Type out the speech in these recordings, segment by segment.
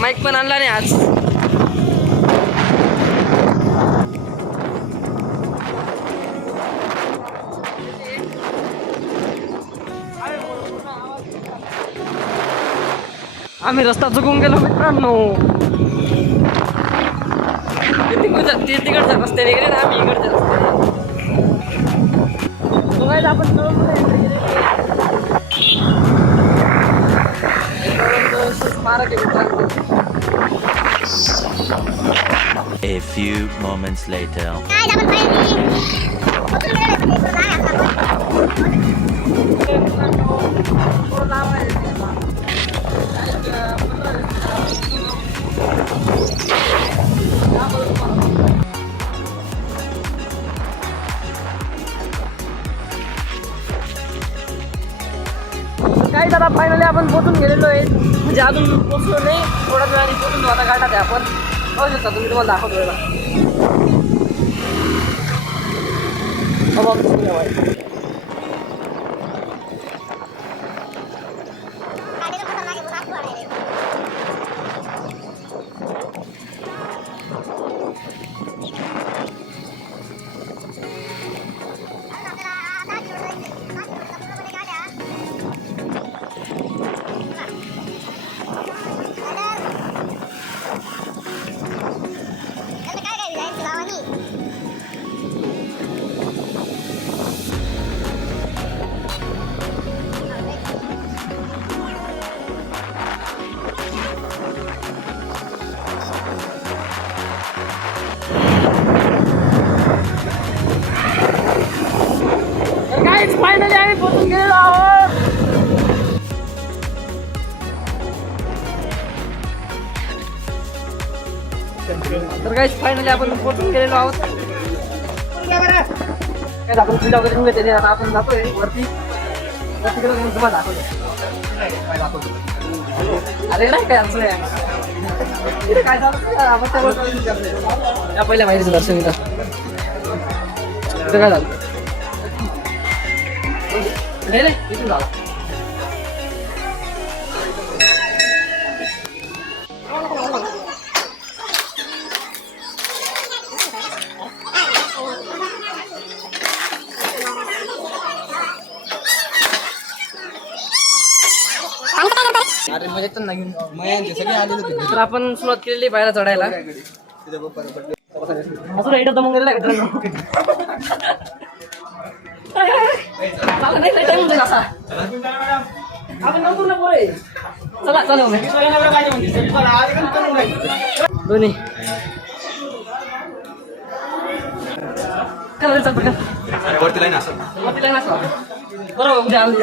Mic पण आणला नाही आज. आम्ही रस्ता चुकून गेलो मित्रांनो ते तिकडच्या ते तिकडच्या रस्त्याने गेले ना आम्ही इकडच्या रस्त्याने बघायला आपण कळवलं स्मारक आहे मित्रांनो A few moments later. काही दादा फायनली आपण पोचून गेलेलो आहे म्हणजे अजून पोचलो नाही थोड्याच वेळाने पोचून आता गाठात आहे आपण पाहू शकता तुम्ही तुम्हाला दाखवतो वेळा तर काहीच फायनली आपण पोचून गेलेलो आहोत. काय आपण पूजा वगैरे निघत आहे. आता आपण जातोय वरती. तर तिकडे घेऊन तुम्हाला दाखवतो. अरे नाही काय असं नाही काय झालं? आपण त्या- पहिल्या माहितीचं दर्शन घेतात काय झालं? नाही नाही इथून झालं. अरे मग येतात ना घेऊन मग सगळे आलेले होते तर आपण सुरुवात केलेली बाहेर चढायला असं आहे मित्रांनो. चालेल, नाही, नाही, असा. आपण ना पोरे. चला चला मग. दोन्ही. वरती लाईन असं वरती line असं. बरोबर उद्या आली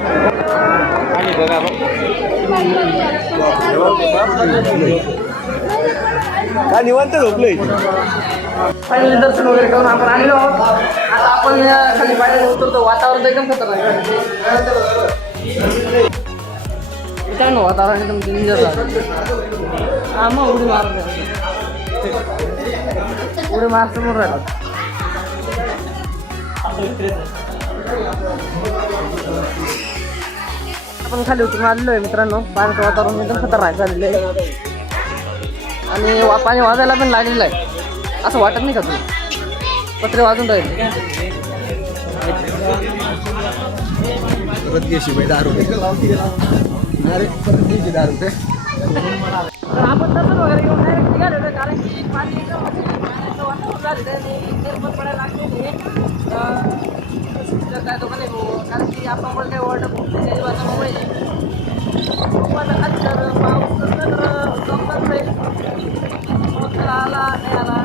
आणि बघा काय निवांत झोपलोय? फायनली दर्शन वगैरे करून आपण आलेलो आहोत. आता आपण खाली पायऱ्या उतरतो. वातावरण एकदम खतरनाक आहे. मित्रांनो वातावरण एकदम डेंजर हा मग उडी मार उडी मार समोर राहिला. आपण खाली उतरून आलेलो आहे मित्रांनो. पाण्याचं वातावरण एकदम खतरनाक झालेलं आहे. आणि वा- पाणी वाजायला पण लागलेलं आहे. असं वाटत नाही का तुला? पत्रे वाजून राहील. रुपये तर आपण दर्शन वगैरे घेऊन कारण की पाणी एकदम वातावरण झालेलं आहे पडायला लागलेलं. आहे. काय तो कारण की आपण पण काही वर्ल्ड कपच्या दिवसाचा मोबाईल आहे. पण खाली तर पाऊस तर जमणार नाही पाऊस आला नाही आला.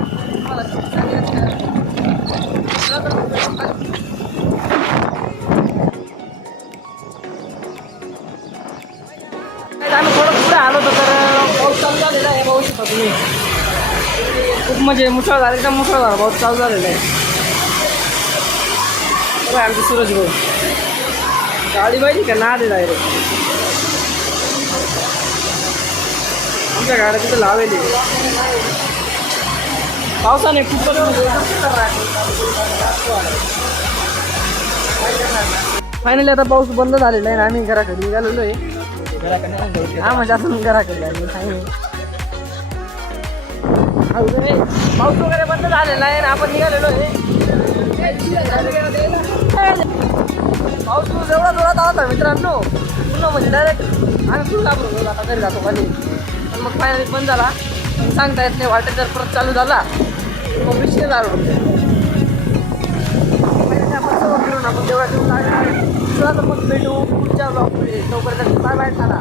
मला आम्ही थोडं पुढे आलो होतो तर पाऊस चालू झालेला आहे. पाहू शकता तुम्ही. खूप म्हणजे मुसळ मुसळधार एकदम झाला पाऊस चालू झालेला आहे. बघा आमची सूरज भाऊ गाडी पाहिजे का? ना दे डायरेक्ट आमच्या गाड्या तिथं लावेली. पावसाने खूप फायनली आता पाऊस बंद झालेला आहे आम्ही घराकडे निघालेलो आहे. हा म्हणजे असं घराकडे आम्ही पाऊस वगैरे बंद झालेला आहे आपण निघालेलो आहे. पाऊस एवढा जोरात आला होता मित्रांनो पूर्ण म्हणजे डायरेक्ट आम्ही पूर्ण घाबरून आता घरी जातो खाली पण मग फायनली बंद झाला पण सांगता येत नाही वाटेत जर परत चालू झाला मग विषय झालो आपण फिरून आपण तेवढा ठेवून चला तर मग भेटू. पुढच्या ब्लॉकमध्ये तोपर्यंत बाय बाय झाला